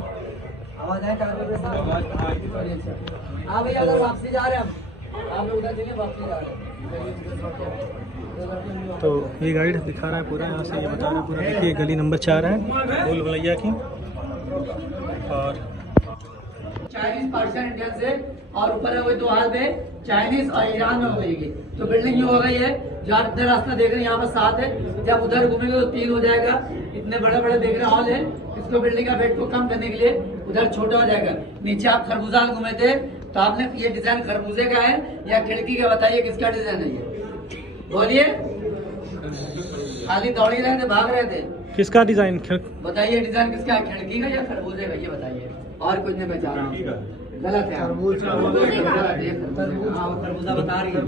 हाँ भैया अगर वापसी जा रहे हैं हम, आप लोग उधर चलिए, वापसी जा रहे हैं। तो ये गाइड दिखा रहा है पूरा, यहाँ से ये बता रहा है पूरा। देखिए गली नंबर 4 है भूल भुलैया की, और चाइनीज पर्शियन इंडियन से, और ऊपर है वही 2 हाथ में चाइनीज और ईरान में हो गई। तो बिल्डिंग यूँ हो गई है, जहाँ इधर रास्ता देख रहे हैं यहाँ पर 7 है, जब उधर घूमेंगे तो 3 हो जाएगा। इतने बड़े बड़े देख रहे हॉल है, इसको बिल्डिंग का वेट को कम करने के लिए उधर छोटा हो जाएगा। नीचे आप खरबूजा घूमे थे तो आपने ये डिजाइन खरबूजे का है या खिड़की का, बताइए किसका डिजाइन है ये, बोलिए। खाली दौड़ ही रहे थे, भाग रहे थे, किसका डिजाइन बताइए डिजाइन किसका है, खिड़की का या खरबूजे का, ये बताइए। और कुछ नहीं बचा रहा हूँ, गलत है, खरबूजा बता रही है,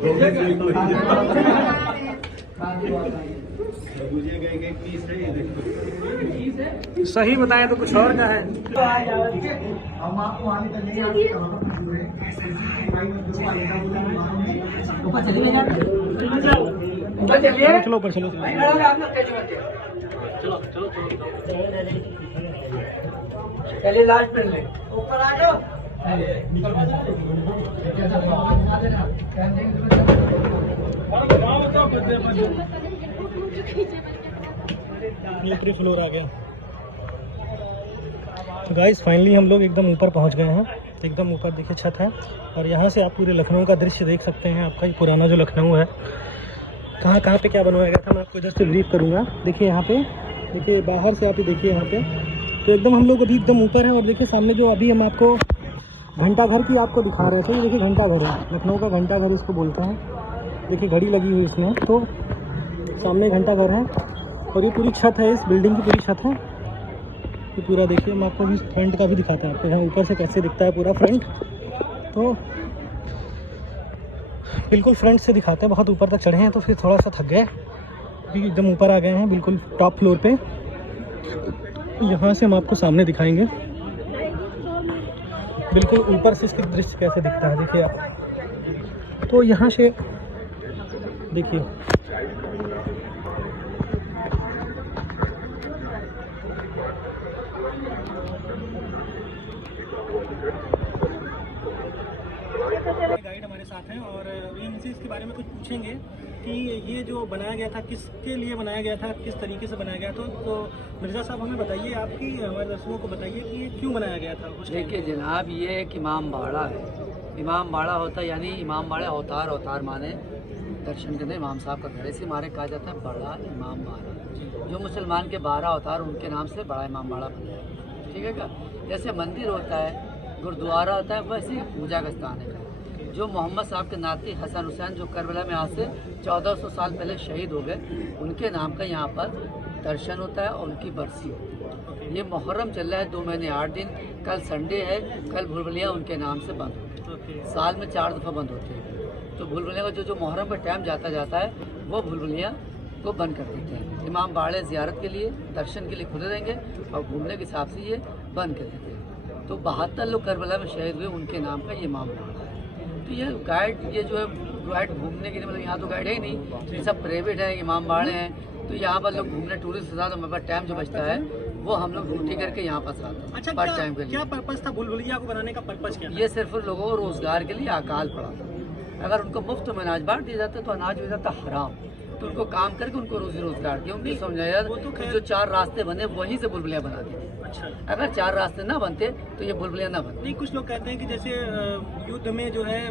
सही बताया तो कुछ और का है। ऊपर चलिए, ऊपर चलिए, चलो ऊपर चलो। चलिए लास्ट पे ले ऊपर आ जाओ। ऊपरी फ्लोर आ गया। तो गाइस फाइनली हम लोग एकदम ऊपर पहुंच गए हैं। एकदम ऊपर देखिए छत है और यहाँ से आप पूरे लखनऊ का दृश्य देख सकते हैं। आपका ये पुराना जो लखनऊ है, कहाँ कहाँ पे क्या बनवाया गया था, मैं आपको इधर से ब्रीफ करूँगा। देखिए यहाँ पे, देखिए बाहर से आप देखिए यहाँ पे, तो एकदम हम लोग अभी एकदम ऊपर हैं। और देखिए सामने जो अभी हम आपको घंटा घर की आपको दिखा रहे थे, देखिए घंटा घर है, लखनऊ का घंटा घर इसको बोलते हैं। देखिए घड़ी लगी हुई इसमें, तो सामने घंटा घर है और ये पूरी छत है, इस बिल्डिंग की पूरी छत है। ये पूरा देखिए, मैं आपको अभी फ्रंट का भी दिखाता है आपको, यहाँ ऊपर से कैसे दिखता है पूरा फ्रंट। तो बिल्कुल फ्रंट से दिखाते हैं। बहुत ऊपर तक चढ़े हैं तो फिर थोड़ा सा थक गए, अभी एकदम ऊपर आ गए हैं बिल्कुल टॉप फ्लोर पे। यहाँ से हम आपको सामने दिखाएंगे बिल्कुल ऊपर से इसके दृश्य कैसे दिखता है। देखिए आप, तो यहाँ से देखिए गाइड हमारे साथ हैं और अभी हम इनसे इसके बारे में कुछ पूछेंगे कि ये जो बनाया गया था किसके लिए बनाया गया था, किस तरीके से बनाया गया था। तो मिर्ज़ा साहब हमें बताइए, आपकी हमारे दर्शकों को बताइए कि ये क्यों बनाया गया था। देखिए जनाब, ये एक इमाम बाड़ा है। इमाम बाड़ा होता है यानी इमाम बाड़ा अवतार, अवतार माने दर्शन करने इमाम साहब का घर, इसे हमारे कहा जाता है बड़ा इमाम बाड़ा। जो मुसलमान के 12 अवतार उनके नाम से बड़ा इमाम बाड़ा बना है, ठीक है क्या। जैसे मंदिर होता है, गुरुद्वारा होता है, वैसे ही पूजा का स्थान है। जो मोहम्मद साहब के नाती हसन हुसैन जो करबला में आज से 1400 साल पहले शहीद हो गए, उनके नाम का यहाँ पर दर्शन होता है और उनकी बरसी होती है। ये मुहर्रम चल रहा है 2 महीने 8 दिन। कल संडे है, कल भूलभुलैया उनके नाम से बंद होती है। साल में 4 दफ़ा बंद होते हैं। तो भूलभुलैया का जो मुहर्रम का टाइम जाता है वो भूलभुलैया को बंद कर देते हैं। इमाम बाड़े ज़ियारत के लिए, दर्शन के लिए खुले रहेंगे और घूमने के हिसाब से ये बंद कर देते हैं। तो 72 लोग करबला में शहीद हुए, उनके नाम का ये इमाम बाड़ा है। तो ये गाइड, ये जो है गाइड घूमने के लिए, मतलब यहाँ तो गाइड है ही नहीं, ये सब प्राइवेट है, इमाम बाड़े हैं। तो यहाँ पर लोग घूमने टूरिस्ट के साथ हमारे पास टाइम जो बचता है वो हम लोग ड्यूटी करके यहाँ पास आते हैं। अच्छा, पार्ट टाइम के लिए। क्या पर्पस था भूलभुलैया को बनाने का? पर्पस क्या? ये सिर्फ लोगों को रोजगार के लिए अकाल पड़ा था। अगर उनको मुफ्त में अनाज बांट दिया जाता तो अनाज हो जाता हराम। तो उनको काम करके उनको रोजी रोजगार दिया, उनको समझाया जो 4 रास्ते बने वहीं से भूलभुलैया बना दिए। अच्छा, अगर 4 रास्ते ना बनते तो ये भूलभुलैया ना बनते। नहीं, कुछ लोग कहते हैं कि जैसे युद्ध में जो है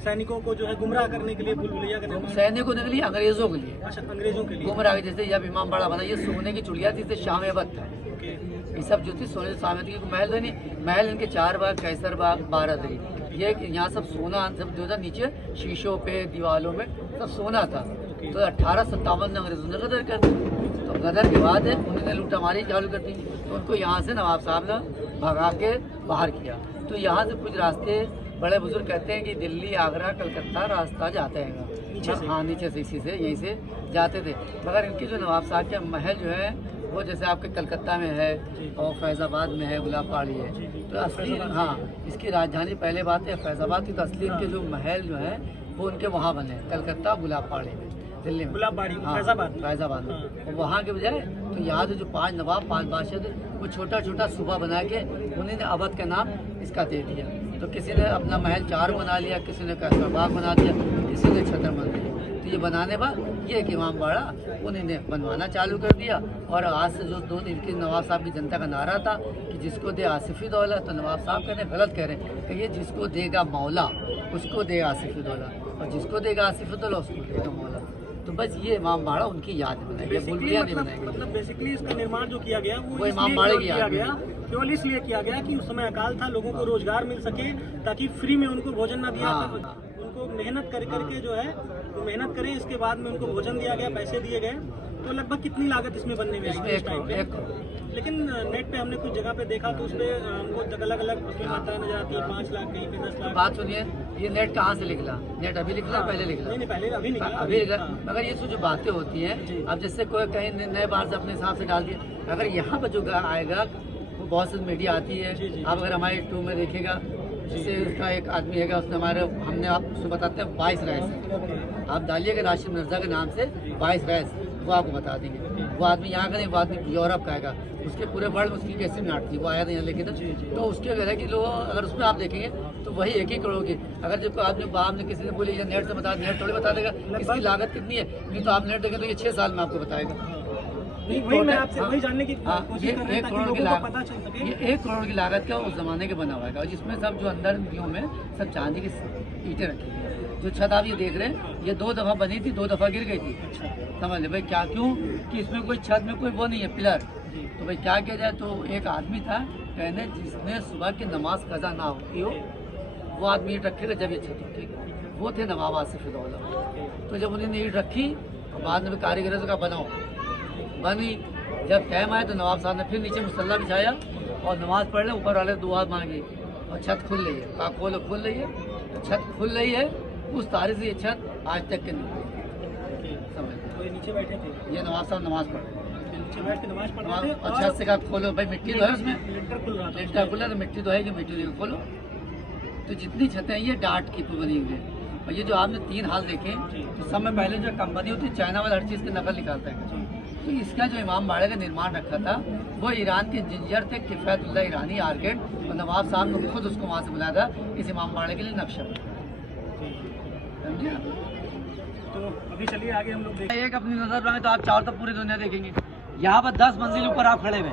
सैनिकों को जो है गुमराह करने के लिए भूलभुलैया का निर्माण। सैनिकों के लिए, अंग्रेजों के लिए। अच्छा, अंग्रेजों के लिए गुमराह, जैसे जब इमाम बाड़ा बना, ये सोने की चुड़िया थी, इससे शामेवत था। ओके। ये सब जो थी सोने से शामेवत की। महल नहीं, महल इनके 4 बाग, कैसर बाग, 12 दरी। ये यहाँ सब सोना, सब जो था नीचे शीशों पे, दीवारों में सब सोना था। तो 1857 में अंग्रेजों ने गदर कर दी। तो गदर के बाद उन्होंने लूटामारी चालू कर दी। तो उनको यहाँ से नवाब साहब ने भगा के बाहर किया। तो यहाँ से कुछ रास्ते बड़े बुजुर्ग कहते हैं कि दिल्ली, आगरा, कलकत्ता रास्ता जाते हैं नीचे से। हाँ, नीचे से, इसी से, यहीं से जाते थे। मगर इनके जो नवाब साहब के महल जो है वो जैसे आपके कलकत्ता में है और फैज़ाबाद में है, गुलाब पहाड़ी है। तो असली, हाँ, इसकी राजधानी पहले बात है फैज़ाबाद की। तो असली इनके जो महल जो है वो उनके वहाँ बने, कलकत्ता, गुलाब पहाड़ी में, दिल्ली में। गुलाब बाड़ी, हाँ, फैज़ाबाद में। और वहाँ के बजाय तो यहाँ से जो 5 नवाब, 5 बादशाह थे, वो छोटा छोटा सूबा बना के उन्हीं ने अवध का नाम इसका दे दिया। तो किसी ने अपना महल 4 बना लिया, किसी ने कैसर बाग बना दिया, किसी ने छतर बना दिया। तो ये बनाने बाद ये एक इमाम बाड़ा उन्हीं ने बनवाना चालू कर दिया। और आज से जो 2 दिन के नवाब साहब की जनता का नारा था कि जिसको दे आसिफी दौलत, तो नवाब साहब कहते गलत कह रहे हैं कि ये जिसको देगा मौला उसको दे आसिफी दौलत, और जिसको देगा आसिफी दौलत उसको देगा मौला। तो बस ये इमाम बाड़ा उनकी याद में बनाएगी, भूलभुलैया नहीं बनाएगी। मतलब बेसिकली इसका निर्माण जो किया गया वो इमाम बाड़े की याद गया, केवल इसलिए किया गया कि उस समय अकाल था, लोगों को रोजगार मिल सके, ताकि फ्री में उनको भोजन ना दिया। उनको मेहनत कर करके जो है वो मेहनत करें, इसके बाद में उनको भोजन दिया गया, पैसे दिए गए। तो लगभग कितनी लागत इसमें बनने में? इसमें 1 करोड़। लेकिन नेट पे हमने कुछ जगह पे देखा तो उसपे हमको अलग अलग उसकी मात्रा नजर आती है, 5 लाख, कहीं पे 10 लाख। बात सुनिए, ये नेट कहाँ से निकला? नेट अभी निकला, पहले निकला? नहीं, पहले अभी निकला। अभी निकला। मगर ये जो बातें होती हैं, अब जैसे कोई कहीं नए बार से अपने हिसाब से डाल दिया। अगर यहाँ पर जो आएगा वो बहुत सी मीडिया आती है। आप अगर हमारे 2 में देखेगा, जैसे उसका एक आदमी है, उसने हमने आपको बताते हैं 22 रैस। आप डालिएगा राशिद मिर्जा के नाम से 22 रैस, वो आपको बता देंगे। वो आदमी यहाँ का नहीं, वो आदमी यूरोप का आएगा। उसके पूरे वर्ल्ड में उसकी कैसी नाट थी, वो आया था यहाँ लेके। तो उसके अगर है कि लोग, अगर उसमें आप देखेंगे तो वही 1 ही करोड़ की। अगर जब आदमी बाप ने किसी ने बोली ये नेट से बता, नेट थोड़ी बता देगा इसकी लागत कितनी है। नहीं तो आप नेट देखें तो ये 6 साल में आपको बताएगा। नहीं, वही मैं आपसे वही जानने की हाँ, कोशिश कर रहा था 1 कि करोड़ लोगों की को लागत, पता चल सके। ये 1 करोड़ की लागत का उस जमाने के बना हुआ है, और जिसमें सब जो अंदर दियों में सब चांदी की ईंटें रखी हैं। जो छत आप ये देख रहे हैं, ये 2 दफ़ा बनी थी, 2 दफ़ा गिर गई थी। समझ ले भाई क्या, क्यों कि इसमें कोई छत में कोई वो नहीं है, पिलर। तो भाई क्या किया जाए, तो एक आदमी था कहने, जिसने सुबह की नमाज कज़ा ना होती हो वो आदमी ईंट रखेगा जब ये छत उठेगी। वो थे नवाब आसिफ दौलत। तो जब उन्होंने ईंट रखी, बाद में कारीगरों से कहा बनाओ, बनी। जब टाइम आया तो नवाब साहब ने फिर नीचे मुसल्ला बिछाया और नमाज पढ़ ले, ऊपर वाले दुआ मांगी और छत खुल रही है। कहा खोलो, खुल रही है। तो छत खुल रही है, उस तारीख से ये छत आज तक के नहीं समझ। तो ये नीचे बैठे थे, ये नवाब साहब नमाज पढ़ रहे, नीचे बैठ के नमाज पढ़ रहे थे। और छत से कहा खोलो, भाई मिट्टी तो है उसमें, लिंटर खुल रहा था। लिंटर खुला तो मिट्टी तो है कि मिट्टी खोलो। तो जितनी छतें हैं ये डाट की बनी हुई है। और ये जो आपने 3 हाल देखे, तो सब में पहले जो कंपनी होती है चाइना वाला हर चीज़ की नकल निकालता है। तो इसका जो इमाम बाड़े का निर्माण रखा था वो ईरान के जिंजर थे, किफ़ायतुल्लाह ईरानी आर्किड, और नवाब साहब ने खुद उसको वहाँ से बुलाया था इस इमाम बाड़े के लिए नक्शा। समझिए। तो अभी चलिए आगे हम लोग देखें। एक अपनी नज़र में तो आप चारों तरफ पूरी दुनिया देखेंगे। यहाँ पर 10 मंजिल ऊपर आप खड़े हुए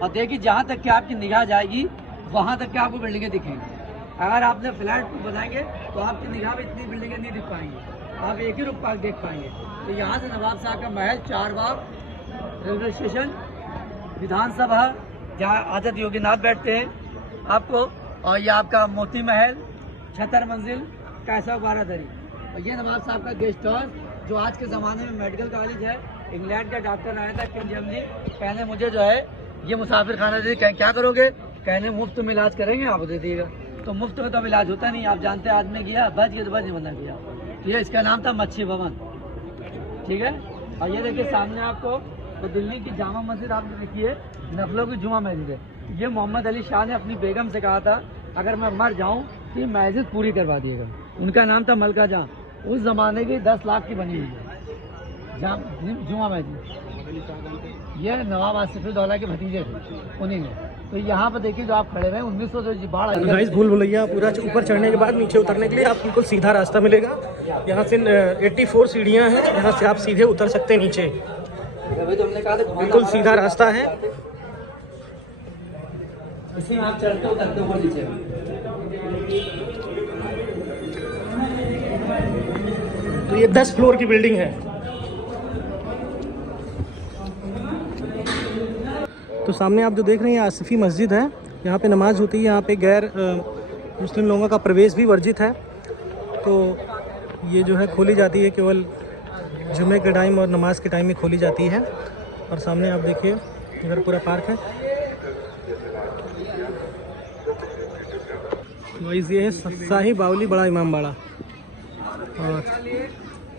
और देखिए जहाँ तक कि आपकी निगाह जाएगी वहाँ तक कि आपको बिल्डिंगें दिखेंगी। अगर आपने फ्लैट बनाएंगे तो आपकी निगाह में इतनी बिल्डिंगें नहीं दिख पाएंगी, आप एक ही रुख पार्क देख पाएंगे। तो यहाँ से नवाब साहब का महल, 4 बाग, रेलवे स्टेशन, विधानसभा जहाँ आदत योगीनाथ बैठते हैं आपको, और ये आपका मोती महल, 76 मंजिल, कैसा 12 दरी। और ये नवाब साहब का गेस्ट हाउस जो आज के ज़माने में मेडिकल कॉलेज है, इंग्लैंड का डॉक्टर आया था किंग जेम्स जी, कहने मुझे जो है ये मुसाफिर खाना दे, क्या करोगे? कहने मुफ्त में इलाज करेंगे, आप दे दिएगा। तो मुफ्त में तो इलाज होता नहीं, आप जानते हैं आदमी गया बच गया तो बच नहीं बना गया। तो ये इसका नाम था मच्छी भवन, ठीक है। और ये देखिए सामने आपको तो दिल्ली की जामा मस्जिद आपने देखी है, नफलों की जुमा मस्जिद है। ये मोहम्मद अली शाह ने अपनी बेगम से कहा था अगर मैं मर जाऊं तो ये मस्जिद पूरी करवा दिएगा। उनका नाम था मलका जहाँ, उस जमाने की 10 लाख की बनी हुई है जुमा मस्जिद। ये नवाब आसिफुद्दौला के भतीजे थे, उन्हीं ने। तो यहाँ पर देखिए जो आप खड़े हुए 1900 जो बाढ़ आई, गाइस भूल भुलैया पूरा ऊपर चढ़ने के बाद नीचे उतरने के लिए आप बिल्कुल सीधा रास्ता मिलेगा। यहाँ से 84 सीढ़ियाँ हैं, यहाँ से आप सीधे उतर सकते हैं नीचे, अभी तो हमने कहा था बिल्कुल सीधा रास्ता है। इसी में आप चढ़ते उतरते ऊपर नीचे। तो ये 10 फ्लोर की बिल्डिंग है। तो सामने आप जो देख रहे हैं आसिफी मस्जिद है, यहाँ पे नमाज होती है। यहाँ पे गैर मुस्लिम लोगों का प्रवेश भी वर्जित है। तो ये जो है खोली जाती है केवल जुमे के टाइम और नमाज के टाइम में खोली जाती है। और सामने आप देखिए इधर पूरा पार्क है। वाइज ये है शाही बावली बड़ा इमाम बाड़ा, और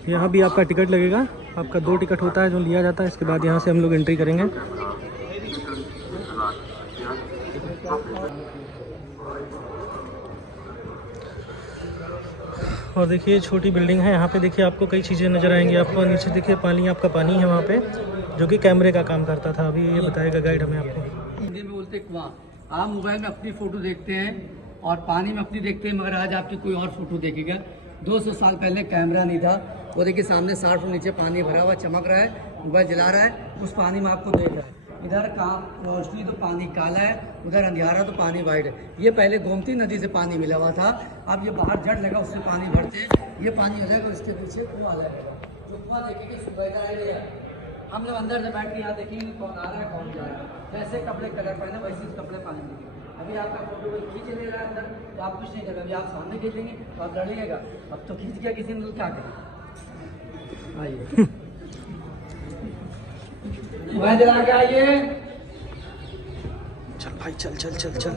यहाँ भी आपका टिकट लगेगा। आपका 2 टिकट होता है जो लिया जाता है। इसके बाद यहाँ से हम लोग एंट्री करेंगे। और देखिए छोटी बिल्डिंग है, यहाँ पे देखिए आपको कई चीज़ें नज़र आएंगी। आपको नीचे देखिए पानी, आपका पानी है वहाँ पे जो कि कैमरे का काम करता था। अभी ये बताएगा गाइड हमें आपको। हिंदी में बोलते कुआं। आप मोबाइल में अपनी फ़ोटो देखते हैं और पानी में अपनी देखते हैं, मगर आज आपकी कोई और फोटो देखेगा। 200 साल पहले कैमरा नहीं था। वो देखिए सामने 60 फुट नीचे पानी भरा हुआ चमक रहा है, मोबाइल जला रहा है, उस पानी में आपको देख रहा है। इधर का रोशनी तो पानी काला है, उधर अंधियारा तो पानी वाइट है। ये पहले गोमती नदी से पानी मिला हुआ था, अब ये बाहर जड़ लगा उससे पानी भरते, ये पानी अलग और इसके पीछे कुआं अलग है। जो कुआं देखेंगे सुबह का आइडिया। हम लोग अंदर से बैठ के यहाँ देखेंगे कौन आ रहा है कौन जा रहा है। जैसे कपड़े कलर पहने वैसे कपड़े पानी। अभी आपका फोटो कोई खींच ले रहा है अंदर तो आप कुछ नहीं करेंगे। अभी आप सामने खींचेंगे तो आप लड़िएगा। अब तो खींच गया किसी ने तो क्या करें। आइए मोबाइल जला के आइए। चल भाई चल चल चल चल।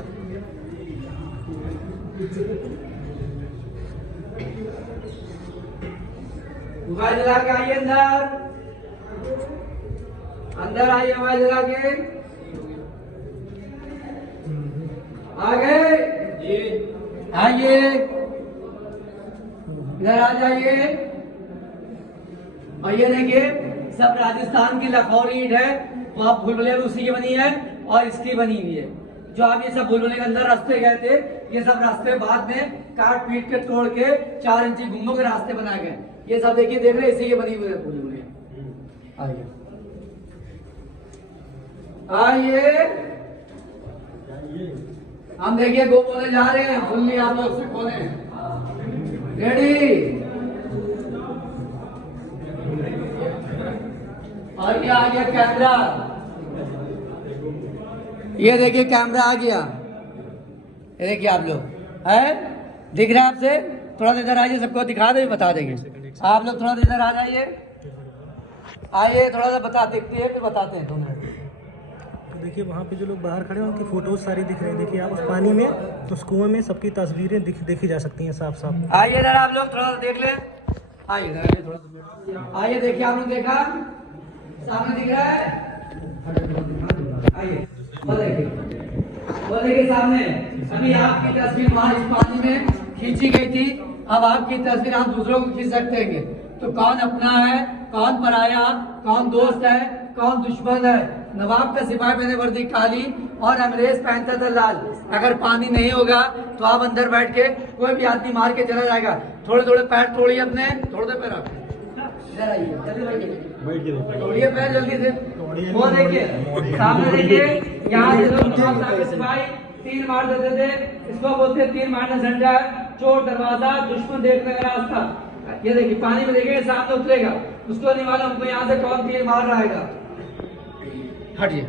मोबाइल जला के आइए, अंदर अंदर आइए। मोबाइल जला के आ गए, आइए इधर आ जाइए। और ये देखिए सब राजस्थान की लखौरी ईंट है, वो आप भूल भुलैया उसी की बनी है और इसकी बनी हुई है। जो आप ये सब भूल भुलैया के अंदर रास्ते गए थे, ये सब रास्ते बाद में काट पीट के तोड़ के 4 इंची घुंगों के रास्ते बनाए गए। ये सब देखिए देख रहे इसी की बनी हुई है भूल भुलैया। आइए आइए, हम देखिए गो बोले जा रहे हैं। फुल्ली आप लोग से बोले रेडी। और ये आ गया कैमरा, ये देखिए कैमरा आ गया। ये देखिए आप लोग है, दिख रहा है आपसे? थोड़ा सा इधर आइए, सबको दिखा दे, बता देंगे। आप लोग थोड़ा सा इधर आ जाइए, आइए थोड़ा सा बता देखते हैं फिर बताते हैं 2 मिनट। तो देखिए वहाँ पे जो लोग बाहर खड़े हैं उनकी फोटोज सारी दिख रही है। देखिए आप उस पानी में, उस कुएं में सबकी तस्वीरें देखी जा सकती हैं साफ साफ। आइए इधर आप लोग थोड़ा सा देख लें। आइए इधर आइए थोड़ा सा। आइए देखिए आप लोग देखा सामने दिख रहा है। आइए वो देखिए सामने। अभी आपकी तस्वीर वहाँ इस पानी में खींची गई थी, अब आपकी तस्वीर आप दूसरों को खींच सकते हैं। तो कौन अपना है, कौन पराया, कौन दोस्त है, कौन दुश्मन है। नवाब का सिपाही पहने वर्दी काली और अंग्रेज पहनता था लाल। अगर पानी नहीं होगा तो आप अंदर बैठ के कोई भी आदमी मार के चला जाएगा। थोड़े थोड़े पैर तोड़िए अपने, थोड़े पैर आप इधर आइए, जल्दी बैठिए, तोड़िए पैर जल्दी से। वो देखिए सामने देखिए, यहाँ से लोग नवाब साहब के सिपाही तीर मार देते थे। इसको बोलते हैं तीर मारना झंडा, चोर दरवाजा, दुश्मन देखने का रास्ता। ये देखिए पानी में देखिए सामने उतरेगा, उसको नहीं मालूम हमको यहाँ से कौन तीर मार रहा है। हटिए,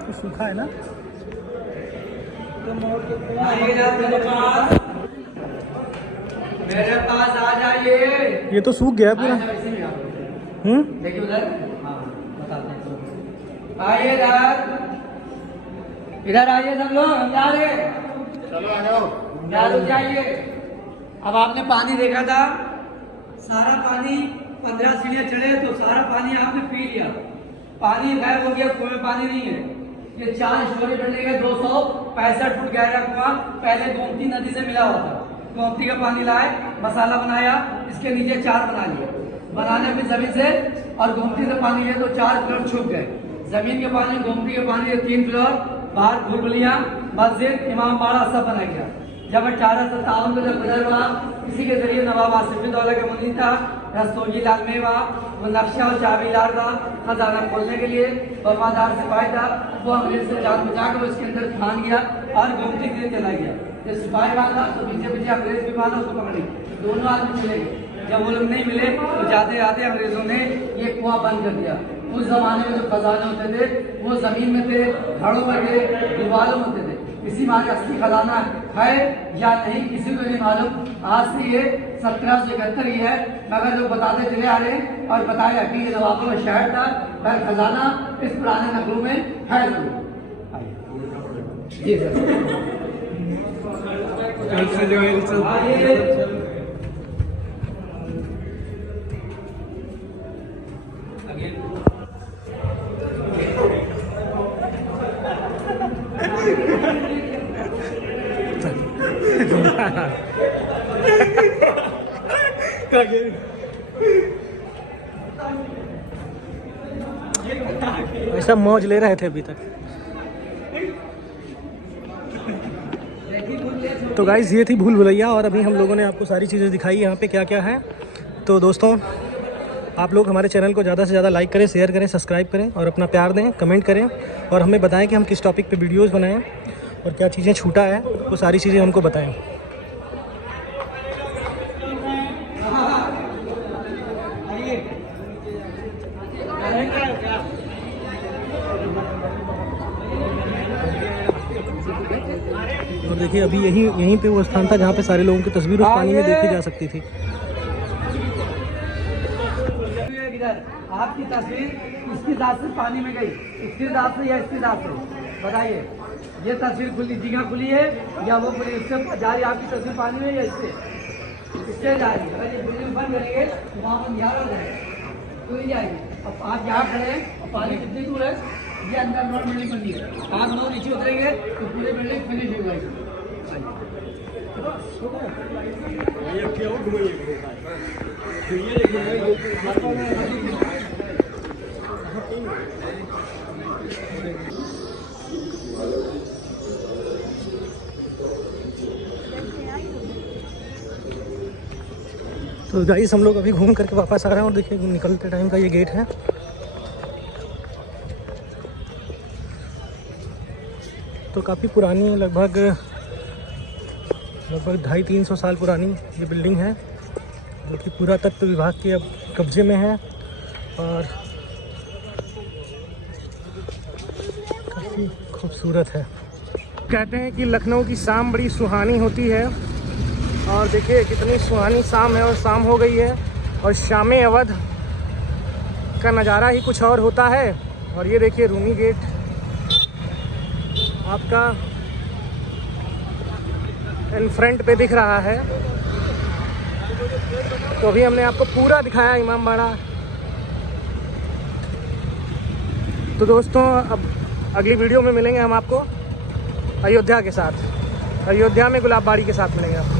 तो सूखा है ना। आइएगा मेरे पास। मेरे पास आ जाइए। ये तो सूख गया पूरा। इसी में आओ। देखिए उधर, हाँ बताते हैं। आइए इधर आइए सब लोग, हम जा रहे हैं। चलो आ जाओ, जाइए। अब आपने पानी देखा था, सारा पानी 15 सीढ़ियाँ चढ़े तो सारा पानी आपने पी लिया, पानी गायब हो गया, कुएं में पानी नहीं है। ये 4 स्टोरी बिल्डिंग है, 265 फुट गहरा कुआं, पहले गोमती नदी से मिला हुआ था। गोमती का पानी लाए, मसाला बनाया, इसके नीचे 4 बना लिए, बनाने में जमीन से और गोमती से पानी लिए तो 4 फ्लोर छुप गए। जमीन के पानी, गोमती के पानी 3 फ्लोर, बाहर भूलभुलियाँ, मस्जिद, इमाम बाड़ा सब बना गया। जब 1857 में जब गुजर हुआ, इसी के जरिए नवाब आसिफउद्दौला का मुनीर था, रस्तोगी लाल मेवा, वो नक्शा और चाबीदार था खजाना खोलने के लिए, वफादार सिपाही था, वो अंग्रेज से जान बचा कर उसके अंदर फान गया और गोमती के लिए चला गया। जब सिपाही माना तो पीछे पीछे अंग्रेज भी माना, उसको पकड़ी, दोनों आदमी मिले। जब वो लोग नहीं मिले तो जाते जाते अंग्रेजों ने ये कुआं बंद कर दिया। उस जमाने में जो खजाने होते थे वो जमीन में थे, घड़ों में थे, दीवारों में होते थे। इसी बात असली खजाना है या नहीं किसी को नहीं मालूम। आज से ये 1771 ही है, मगर लोग बताते चले आ रहे हैं और बताया कि ये नवाबों का शहर था, पर खजाना इस पुराने नगरों में है जरूर। जी सर। ऐसा मौज ले रहे थे अभी तक। तो गाइस ये थी भूल भुलैया, और अभी हम लोगों ने आपको सारी चीज़ें दिखाई यहाँ पे क्या क्या है। तो दोस्तों आप लोग हमारे चैनल को ज़्यादा से ज़्यादा लाइक करें, शेयर करें, सब्सक्राइब करें और अपना प्यार दें, कमेंट करें और हमें बताएं कि हम किस टॉपिक पे वीडियोस बनाएं और क्या चीज़ें छूटा है वो सारी चीज़ें हमको बताएं। और देखिए अभी यहीं पे वो स्थान था जहाँ पे सारे लोगों की तस्वीर उस पानी में देखी जा सकती थी। आपकी तस्वीर किसकी दाद से पानी में गई, इसकी दाद से या इसकी दाद से, बताइए। ये तस्वीर खुली, जगह खुली है या वो खुली, इससे जा रही आपकी तस्वीर पानी में या इससे जा रही है। अगर ये बिल्डिंग बंद करेंगे तो वहाँ पर निहार हो जाएगा, तो नहीं जाएगी। अब आप यहाँ खड़े हैं और पानी कितनी दूर है, ये अंदर नॉट बिल्डिंग बनी है, आप लोग नीचे उतरेंगे तो पूरी बिल्डिंग फिनिश हो जाएगी। तो गाइस हम लोग अभी घूम करके वापस आ रहे हैं और देखिए निकलते टाइम का ये गेट है। तो काफ़ी पुरानी है, लगभग 250-300 साल पुरानी ये बिल्डिंग है, जो कि पुरातत्व विभाग के अब कब्जे में है और काफ़ी खूबसूरत है। कहते हैं कि लखनऊ की शाम बड़ी सुहानी होती है, और देखिए कितनी सुहानी शाम है और शाम हो गई है और शाम अवध का नज़ारा ही कुछ और होता है। और ये देखिए रूमी गेट आपका इन फ्रंट पे दिख रहा है। तो अभी हमने आपको पूरा दिखाया इमाम बाड़ा। तो दोस्तों अब अगली वीडियो में मिलेंगे हम आपको अयोध्या के साथ, अयोध्या में गुलाब बाड़ी के साथ मिलेंगे आप।